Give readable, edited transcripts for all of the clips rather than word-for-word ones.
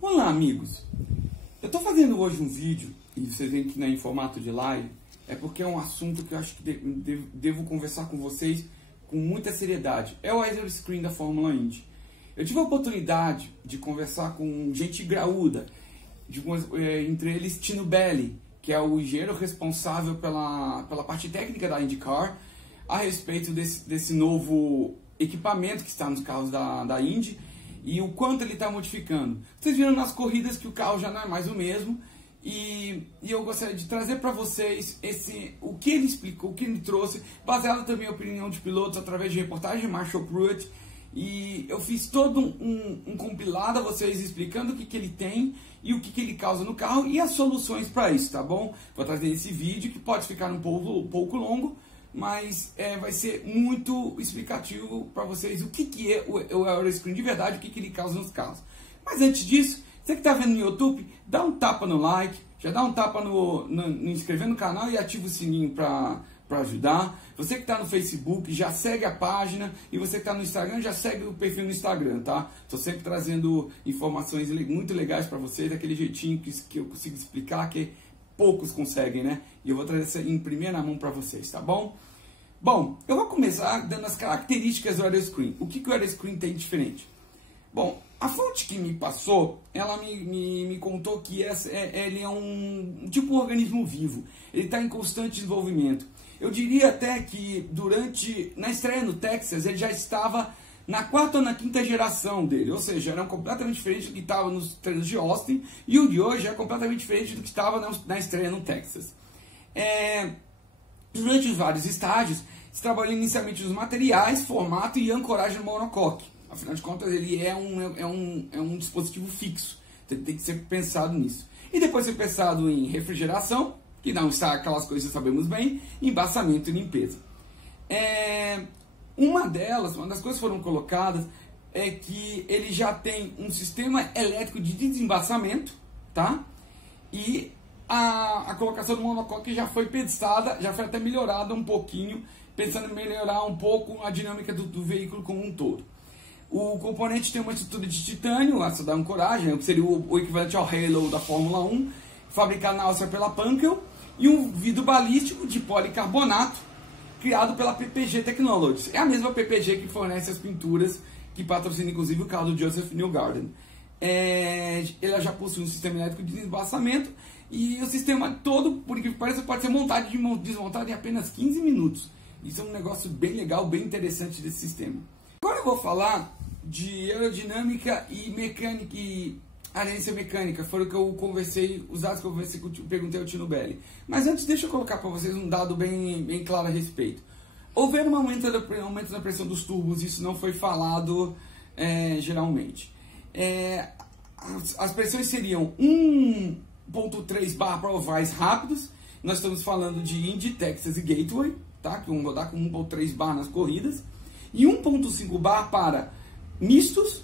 Olá, amigos. Eu estou fazendo hoje um vídeo, e vocês veem que não é em formato de live, é porque é um assunto que eu acho que devo conversar com vocês com muita seriedade. É o Idle Screen da Fórmula Indy. Eu tive a oportunidade de conversar com gente graúda, entre eles Tino Belli, que é o engenheiro responsável pela parte técnica da IndyCar, a respeito desse novo equipamento que está nos carros da Indy e o quanto ele está modificando. Vocês viram nas corridas que o carro já não é mais o mesmo, e eu gostaria de trazer para vocês o que ele explicou, o que ele trouxe, baseado também em opinião de pilotos através de reportagem de Marshall Pruett. E eu fiz todo um compilado a vocês explicando o que ele tem e o que ele causa no carro e as soluções para isso, tá bom? Vou trazer esse vídeo que pode ficar um pouco longo, mas vai ser muito explicativo para vocês o que é o Aeroscreen de verdade, o que ele causa nos carros. Mas antes disso, você que está vendo no YouTube, dá um tapa no like, já dá um tapa no inscrever no canal e ativa o sininho para ajudar. Você que está no Facebook, já segue a página, e você que está no Instagram, já segue o perfil no Instagram, tá? Estou sempre trazendo informações muito legais para vocês, daquele jeitinho que eu consigo explicar, que poucos conseguem, né? E eu vou trazer isso em primeira mão para vocês, tá bom? Bom, eu vou começar dando as características do Aeroscreen. O que o Aeroscreen tem diferente? Bom, a fonte que me passou, ela me contou que ele é um tipo um organismo vivo. Ele está em constante desenvolvimento. Eu diria até que na estreia no Texas, ele já estava na quarta ou na quinta geração dele. Ou seja, era completamente diferente do que estava nos treinos de Austin. E o de hoje é completamente diferente do que estava na estreia no Texas. Durante os vários estágios, se trabalhou inicialmente nos materiais, formato e ancoragem monocoque. Afinal de contas, ele é um dispositivo fixo. Tem que ser pensado nisso. E depois foi pensado em refrigeração, que não está aquelas coisas que sabemos bem, embaçamento e limpeza. Uma das coisas que foram colocadas é que ele já tem um sistema elétrico de desembaçamento, tá? E a colocação do monocoque já foi pensada, já foi até melhorada um pouquinho, pensando em melhorar um pouco a dinâmica do veículo como um todo. O componente tem uma estrutura de titânio, essa da ancoragem, seria o equivalente ao Halo da Fórmula 1, fabricado na Áustria pela Pankel, e um vidro balístico de policarbonato, criado pela PPG Technologies. É a mesma PPG que fornece as pinturas, que patrocina inclusive o carro do Joseph Newgarden. Ela já possui um sistema elétrico de desembaçamento, e o sistema todo, por incrível que pareça, pode ser montado e desmontado em apenas 15 minutos. Isso é um negócio bem legal, bem interessante desse sistema. Agora eu vou falar de aerodinâmica e mecânica e aderência mecânica. Foram que eu conversei, os dados que eu perguntei ao Tino Belli. Mas antes, deixa eu colocar para vocês um dado bem claro a respeito. Houveram um aumento da pressão dos turbos, isso não foi falado geralmente. As pressões seriam 1.3 bar para ovais rápidos. Nós estamos falando de Indy, Texas e Gateway, tá? Que vão rodar com 1.3 bar nas corridas. E 1.5 bar para mistos,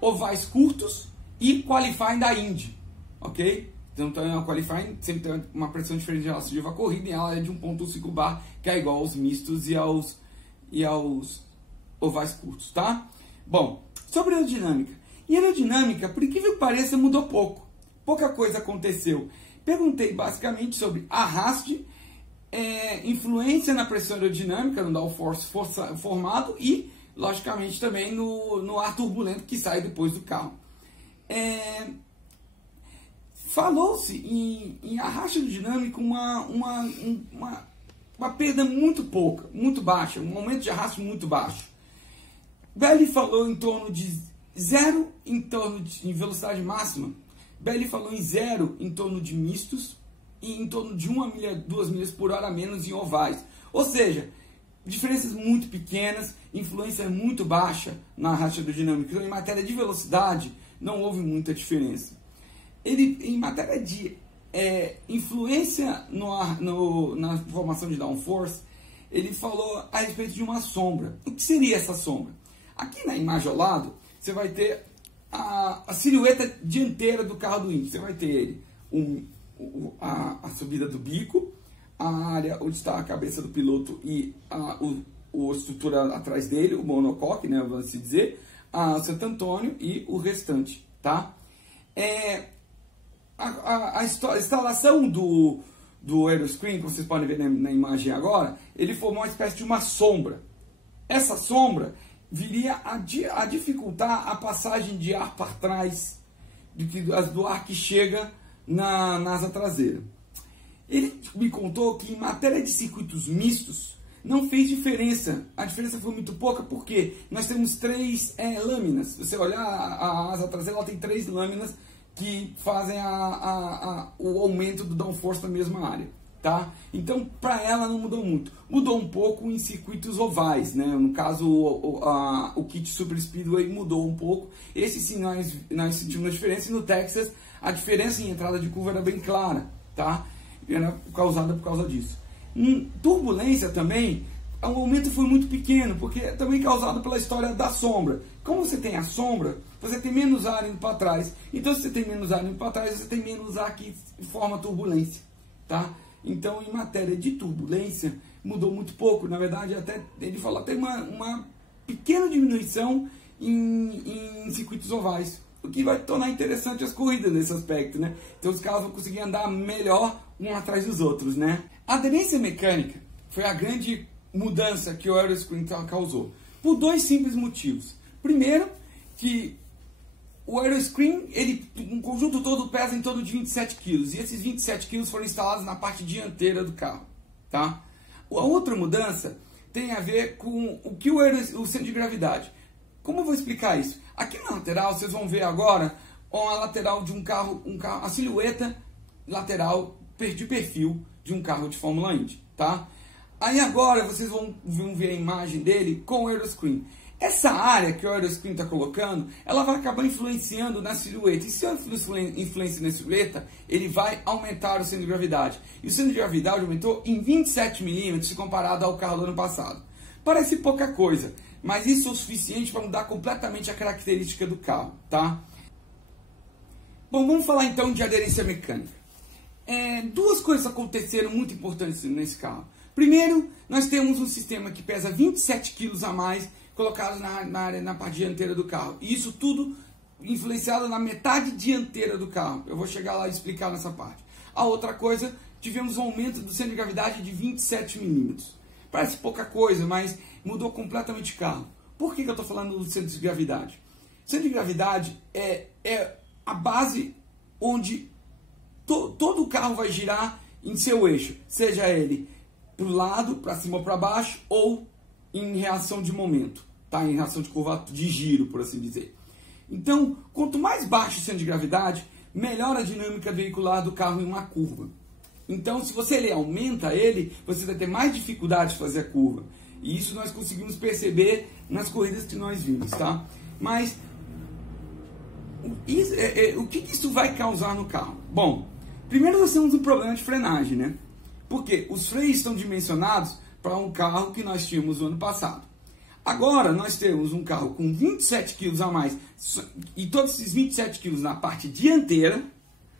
ovais curtos e qualifying da Indy, ok? Então a qualifying sempre tem uma pressão diferente relativa à corrida, e ela é de 1.5 bar, que é igual aos mistos e aos ovais curtos, tá? Bom, sobre aerodinâmica. E aerodinâmica, por incrível que pareça, mudou pouco. Pouca coisa aconteceu. Perguntei basicamente sobre arraste, influência na pressão aerodinâmica, no downforce formado e, logicamente, também no ar turbulento que sai depois do carro. Falou-se em arraste aerodinâmico uma perda muito baixa, um aumento de arraste muito baixo. Belli falou em torno de 0 em velocidade máxima. Belli falou em 0 em torno de mistos, e em torno de 1 milha, 2 milhas por hora a menos em ovais. Ou seja, diferenças muito pequenas, influência muito baixa na arraste aerodinâmica. Então, em matéria de velocidade, não houve muita diferença. Em matéria de influência na formação de downforce, ele falou a respeito de uma sombra. O que seria essa sombra? Aqui na imagem ao lado, você vai ter a silhueta dianteira do carro do Indy. Você vai ter ele, a subida do bico, a área onde está a cabeça do piloto e a estrutura atrás dele, o monocoque, né, vamos dizer, a Santo Antônio e o restante, tá? A instalação do Aeroscreen, que vocês podem ver na imagem agora, ele formou uma espécie de uma sombra. Essa sombra viria a dificultar a passagem de ar para trás do ar que chega na asa traseira. Ele me contou que em matéria de circuitos mistos não fez diferença. A diferença foi muito pouca porque nós temos 3 lâminas. Se você olhar a asa traseira, ela tem 3 lâminas que fazem o aumento do downforce na mesma área. Tá? Então, para ela não mudou muito. Mudou um pouco em circuitos ovais, né? No caso, o kit Super Speedway mudou um pouco. Esse sim nós sentimos a diferença. E no Texas, a diferença em entrada de curva era bem clara, tá? Era causada por causa disso. Em turbulência também, o aumento foi muito pequeno, porque é também causado pela história da sombra. Como você tem a sombra, você tem menos ar indo para trás. Então, se você tem menos ar indo para trás, você tem menos ar que forma turbulência, tá? Então, em matéria de turbulência, mudou muito pouco. Na verdade, até ele falou até uma pequena diminuição em circuitos ovais, o que vai tornar interessante as corridas nesse aspecto, né? Então, os carros vão conseguir andar melhor um atrás dos outros, né? A aderência mecânica foi a grande mudança que o Aeroscreen causou, por 2 simples motivos. Primeiro, que o Aeroscreen, um conjunto todo pesa em torno de 27 kg, e esses 27 kg foram instalados na parte dianteira do carro, tá? A outra mudança tem a ver com o centro de gravidade. Como eu vou explicar isso? Aqui na lateral, vocês vão ver agora a lateral de um carro, a silhueta lateral de perfil de um carro de Fórmula Indy, tá? Aí agora vocês vão ver a imagem dele com o Aeroscreen. Essa área que o Aeroscreen está colocando, ela vai acabar influenciando na silhueta. E se influencia na silhueta, ele vai aumentar o centro de gravidade. E o centro de gravidade aumentou em 27 milímetros comparado ao carro do ano passado. Parece pouca coisa, mas isso é o suficiente para mudar completamente a característica do carro, tá? Bom, vamos falar então de aderência mecânica. 2 coisas aconteceram muito importantes nesse carro. Primeiro, nós temos um sistema que pesa 27 kg a mais, colocados na parte dianteira do carro. E isso tudo influenciado na metade dianteira do carro. Eu vou chegar lá e explicar nessa parte. A outra coisa, tivemos um aumento do centro de gravidade de 27 milímetros. Parece pouca coisa, mas mudou completamente o carro. Por que eu estou falando do centro de gravidade? O centro de gravidade é a base onde todo o carro vai girar em seu eixo. Seja ele para o lado, para cima ou para baixo, ou em reação de momento, tá? Em reação de curva de giro, por assim dizer. Então, quanto mais baixo o centro de gravidade, melhor a dinâmica veicular do carro em uma curva. Então, se você aumenta ele, você vai ter mais dificuldade de fazer a curva. E isso nós conseguimos perceber nas corridas que nós vimos, tá? Mas, o que isso vai causar no carro? Bom, primeiro nós temos um problema de frenagem, né? Porque os freios estão dimensionados para um carro que nós tínhamos no ano passado. Agora nós temos um carro com 27 kg a mais, e todos esses 27 kg na parte dianteira,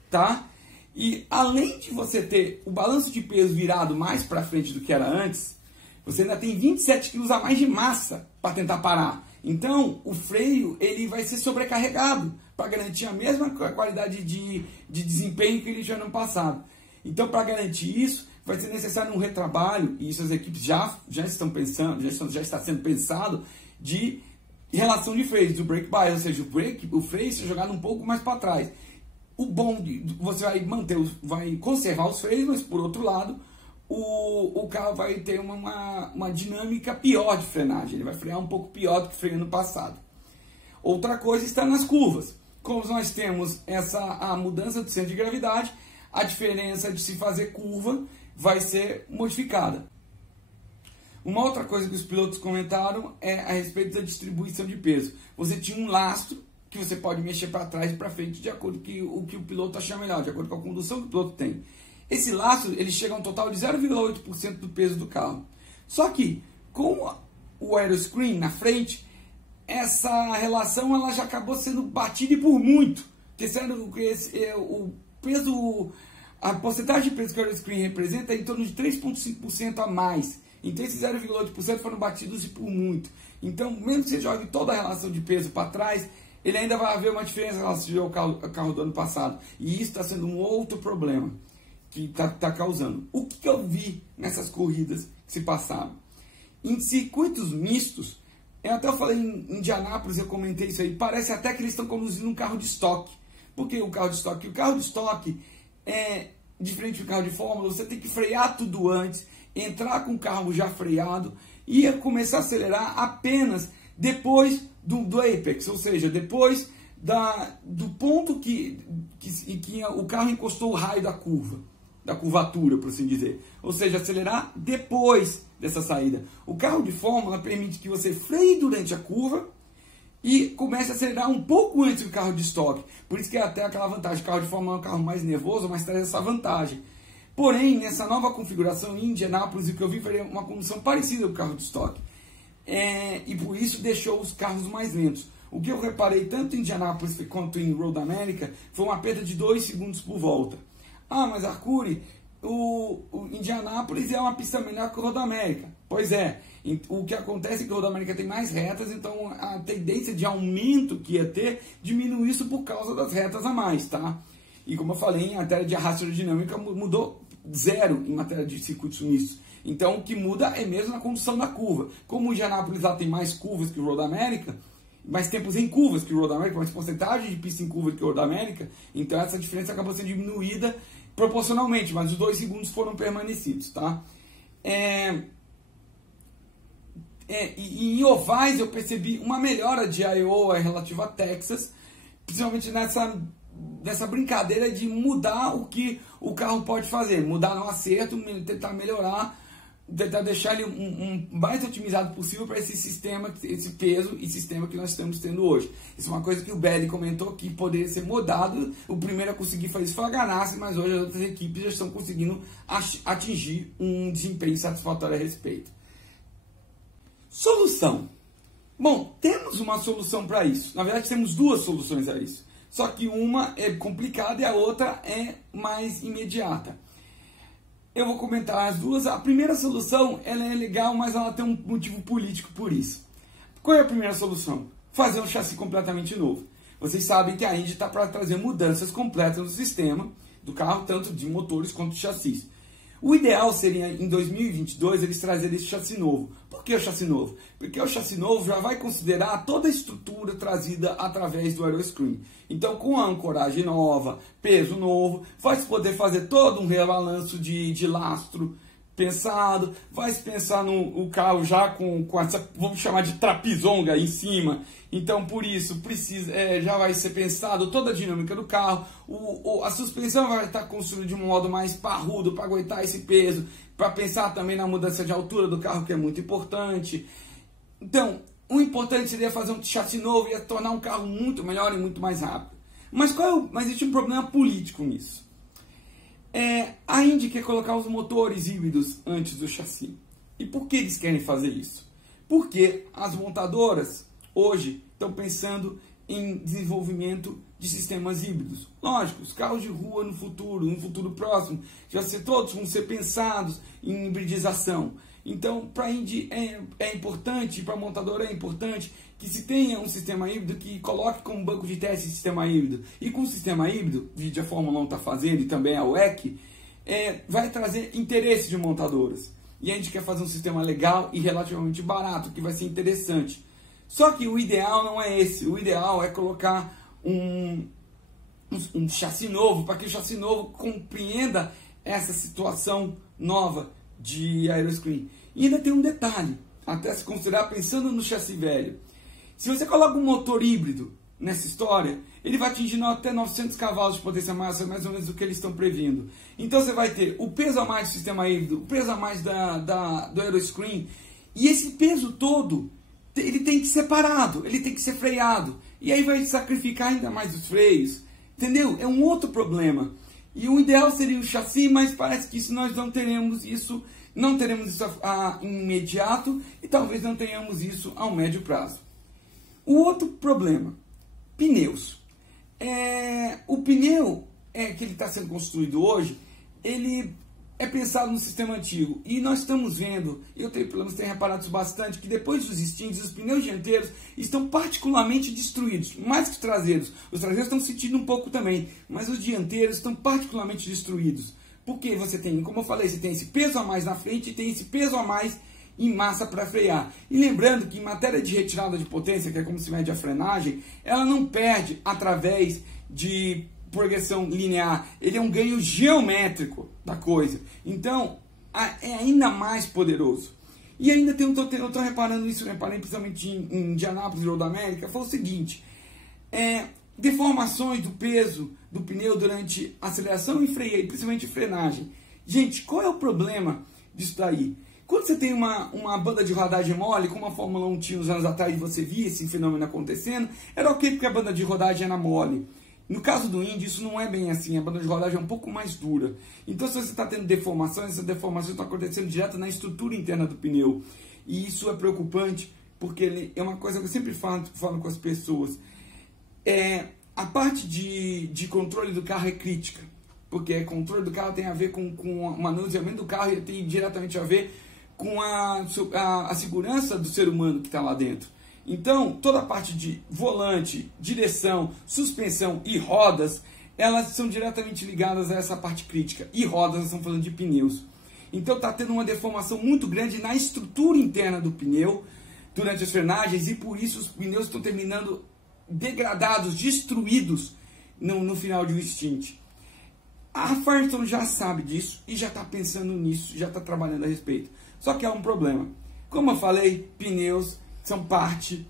tá? E além de você ter o balanço de peso virado mais para frente do que era antes, você ainda tem 27 kg a mais de massa para tentar parar. Então o freio ele vai ser sobrecarregado para garantir a mesma qualidade de desempenho que ele tinha no ano passado. Então, para garantir isso, vai ser necessário um retrabalho, e isso as equipes já estão pensando, já está sendo pensado, de relação de freios, do brake bias, ou seja, o freio ser jogado um pouco mais para trás. O bom, você vai conservar os freios, mas por outro lado, o carro vai ter uma dinâmica pior de frenagem, ele vai frear um pouco pior do que freio no passado. Outra coisa está nas curvas. Como nós temos a mudança do centro de gravidade, a diferença de se fazer curva vai ser modificada. Uma outra coisa que os pilotos comentaram é a respeito da distribuição de peso. Você tinha um lastro que você pode mexer para trás e para frente de acordo com o que o piloto achar melhor, de acordo com a condução que o piloto tem. Esse lastro ele chega a um total de 0,8% do peso do carro. Só que com o Aeroscreen na frente, essa relação ela já acabou sendo batida e por muito. O peso, a porcentagem de peso que o Aeroscreen representa é em torno de 3,5% a mais. Então esses 0,8% foram batidos e por muito. Então, mesmo que você jogue toda a relação de peso para trás, ele ainda vai haver uma diferença relativa ao carro do ano passado. E isso está sendo um outro problema que está causando. O que eu vi nessas corridas que se passaram? Em circuitos mistos, eu até falei em Indianápolis, eu comentei isso aí, parece até que eles estão conduzindo um carro de estoque. Por que o carro de estoque? O carro de estoque é diferente do carro de Fórmula, você tem que frear tudo antes, entrar com o carro já freado e começar a acelerar apenas depois do apex, ou seja, depois do ponto que o carro encostou o raio da curva, da curvatura, por assim dizer. Ou seja, acelerar depois dessa saída. O carro de Fórmula permite que você freie durante a curva e comece a acelerar um pouco antes do carro de estoque. Por isso que é até aquela vantagem. O carro de Fórmula é um carro mais nervoso, mas traz essa vantagem. Porém, nessa nova configuração em Indianápolis, o que eu vi foi uma condução parecida com o carro de estoque. E por isso deixou os carros mais lentos. O que eu reparei tanto em Indianápolis quanto em Road America foi uma perda de 2 segundos por volta. Ah, mas Arcuri, o Indianápolis é uma pista melhor que o Road America. Pois é, o que acontece é que o Road America tem mais retas, então a tendência de aumento que ia ter diminui isso por causa das retas a mais, tá? E como eu falei, em matéria de arrasto aerodinâmica mudou zero em matéria de circuitos mistos. Então o que muda é mesmo na condução da curva. Como o Indianápolis lá tem mais curvas que o Road America, mais tempos em curvas que o Road America, mais porcentagem de pista em curva que o Road America, então essa diferença acabou sendo diminuída proporcionalmente, mas os 2 segundos foram permanecidos, tá? E em ovais eu percebi uma melhora de Iowa relativa a Texas, principalmente nessa brincadeira de mudar o que o carro pode fazer, mudar no acerto, tentar melhorar, tentar deixar ele mais otimizado possível para esse sistema, esse peso e sistema que nós estamos tendo hoje. Isso é uma coisa que o Belli comentou que poderia ser mudado. O primeiro a conseguir fazer isso foi a Ganassi, mas hoje as outras equipes já estão conseguindo atingir um desempenho satisfatório a respeito. Solução. Bom, temos uma solução para isso. Na verdade, temos 2 soluções a isso. Só que uma é complicada e a outra é mais imediata. Eu vou comentar as duas. A primeira solução ela é legal, mas ela tem um motivo político por isso. Qual é a primeira solução? Fazer um chassi completamente novo. Vocês sabem que a Indy está para trazer mudanças completas no sistema do carro, tanto de motores quanto de chassis. O ideal seria, em 2022, eles trazerem esse chassi novo. Por que o chassi novo? Porque o chassi novo já vai considerar toda a estrutura trazida através do Aeroscreen. Então, com a ancoragem nova, peso novo, vai se poder fazer todo um rebalanço de lastro pensado, vai se pensar no carro já com essa, vamos chamar de trapizonga em cima. Então, por isso, já vai ser pensado toda a dinâmica do carro. A suspensão vai estar construída de um modo mais parrudo para aguentar esse peso, para pensar também na mudança de altura do carro, que é muito importante. Então, o importante seria fazer um chassi novo e tornar um carro muito melhor e muito mais rápido. Mas existe um problema político nisso. A Indy quer colocar os motores híbridos antes do chassi. E por que eles querem fazer isso? Porque as montadoras hoje estão pensando em desenvolvimento de sistemas híbridos. Lógico, os carros de rua no futuro próximo, todos vão ser pensados em hibridização. Então, para a Indy é importante, para a montadora é importante que se tenha um sistema híbrido que coloque como banco de teste sistema híbrido. E com o sistema híbrido, a Fórmula 1 está fazendo e também a WEC, vai trazer interesse de montadoras. E a gente quer fazer um sistema legal e relativamente barato, que vai ser interessante. Só que o ideal não é esse. O ideal é colocar um chassi novo, para que o chassi novo compreenda essa situação nova de Aeroscreen. E ainda tem um detalhe, até se considerar pensando no chassi velho. Se você coloca um motor híbrido nessa história, ele vai atingir até 900 cavalos de potência máxima, mais ou menos o que eles estão previndo. Então você vai ter o peso a mais do sistema híbrido, o peso a mais do Aeroscreen, e esse peso todo, ele tem que ser parado, ele tem que ser freado. E aí vai sacrificar ainda mais os freios, entendeu? É um outro problema. E o ideal seria o chassi, mas parece que nós não teremos isso imediato e talvez não tenhamos isso ao médio prazo. O outro problema, pneus. O pneu que ele está sendo construído hoje, ele é pensado no sistema antigo. E nós estamos vendo, eu tenho, pelo menos tenho reparado isso bastante, que depois dos stints, os pneus dianteiros estão particularmente destruídos, mais que os traseiros. Os traseiros estão sentindo um pouco também, mas os dianteiros estão particularmente destruídos. Porque você tem, como eu falei, você tem esse peso a mais na frente e tem esse peso a mais em massa para frear. E lembrando que em matéria de retirada de potência, que é como se mede a frenagem, ela não perde através de progressão linear, ele é um ganho geométrico da coisa. Então, é ainda mais poderoso. E ainda eu estou reparando isso, reparei principalmente em Indianápolis, Road América, foi o seguinte, deformações do peso do pneu durante aceleração e freio, principalmente frenagem. Gente, qual é o problema disso daí? Quando você tem uma banda de rodagem mole, como a Fórmula 1 tinha uns anos atrás e você via esse fenômeno acontecendo, era ok porque a banda de rodagem era mole. No caso do Indy, isso não é bem assim, a banda de rodagem é um pouco mais dura. Então, se você está tendo deformações, essas deformações estão acontecendo direto na estrutura interna do pneu. E isso é preocupante, porque é uma coisa que eu sempre falo com as pessoas. A parte de controle do carro é crítica, porque controle do carro tem a ver com o manuseamento do carro e tem diretamente a ver com a segurança do ser humano que está lá dentro. Então, toda a parte de volante, direção, suspensão e rodas, elas são diretamente ligadas a essa parte crítica. E rodas, nós estamos falando de pneus. Então, está tendo uma deformação muito grande na estrutura interna do pneu durante as frenagens e por isso os pneus estão terminando degradados, destruídos no final de um stint. A Firestone já sabe disso e já está pensando nisso, já está trabalhando a respeito. Só que há um problema. Como eu falei, pneus são parte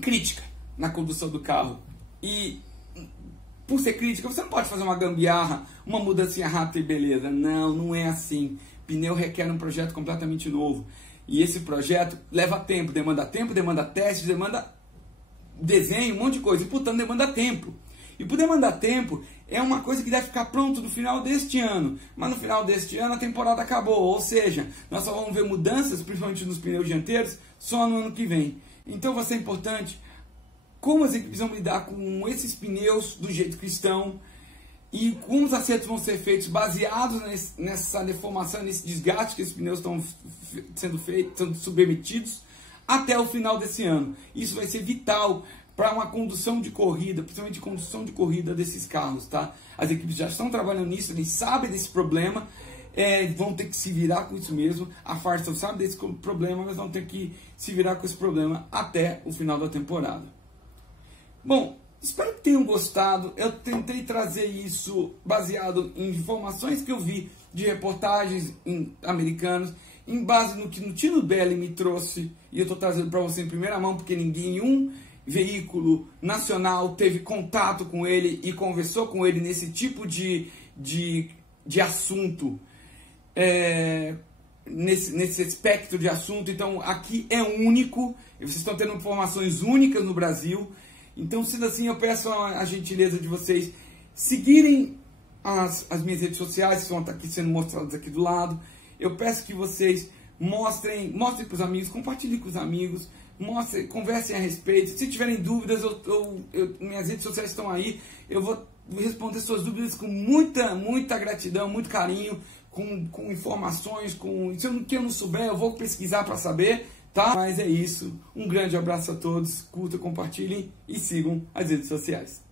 crítica na condução do carro. E por ser crítica, você não pode fazer uma gambiarra, uma mudança rápida e beleza. Não, não é assim. Pneu requer um projeto completamente novo. E esse projeto leva tempo, demanda testes, demanda desenho, um monte de coisa. E, portanto, demanda tempo. E por demandar tempo, é uma coisa que deve ficar pronto no final deste ano. Mas no final deste ano a temporada acabou. Ou seja, nós só vamos ver mudanças, principalmente nos pneus dianteiros, só no ano que vem. Então vai ser importante como as equipes vão lidar com esses pneus do jeito que estão e como os acertos vão ser feitos baseados nessa deformação, nesse desgaste que esses pneus estão sendo submetidos até o final desse ano. Isso vai ser vital para uma condução de corrida, principalmente condução de corrida desses carros, tá? As equipes já estão trabalhando nisso, eles sabem desse problema, vão ter que se virar com isso mesmo. A Firestone sabe desse problema, mas vão ter que se virar com esse problema até o final da temporada. Bom, espero que tenham gostado. Eu tentei trazer isso baseado em informações que eu vi de reportagens americanas, em base no que o Tino Belli me trouxe, e eu estou trazendo para você em primeira mão, porque nenhum veículo nacional teve contato com ele e conversou com ele nesse tipo de assunto, nesse espectro de assunto. Então aqui é único, vocês estão tendo informações únicas no Brasil. Então, sendo assim, eu peço a gentileza de vocês seguirem as minhas redes sociais, que vão estar aqui sendo mostradas aqui do lado. Eu peço que vocês mostrem para os amigos, compartilhem com os amigos, conversem a respeito. Se tiverem dúvidas, minhas redes sociais estão aí. Eu vou responder suas dúvidas com muita gratidão, muito carinho, com informações, se eu não souber, eu vou pesquisar para saber, tá? Mas é isso. Um grande abraço a todos, curtam, compartilhem e sigam as redes sociais.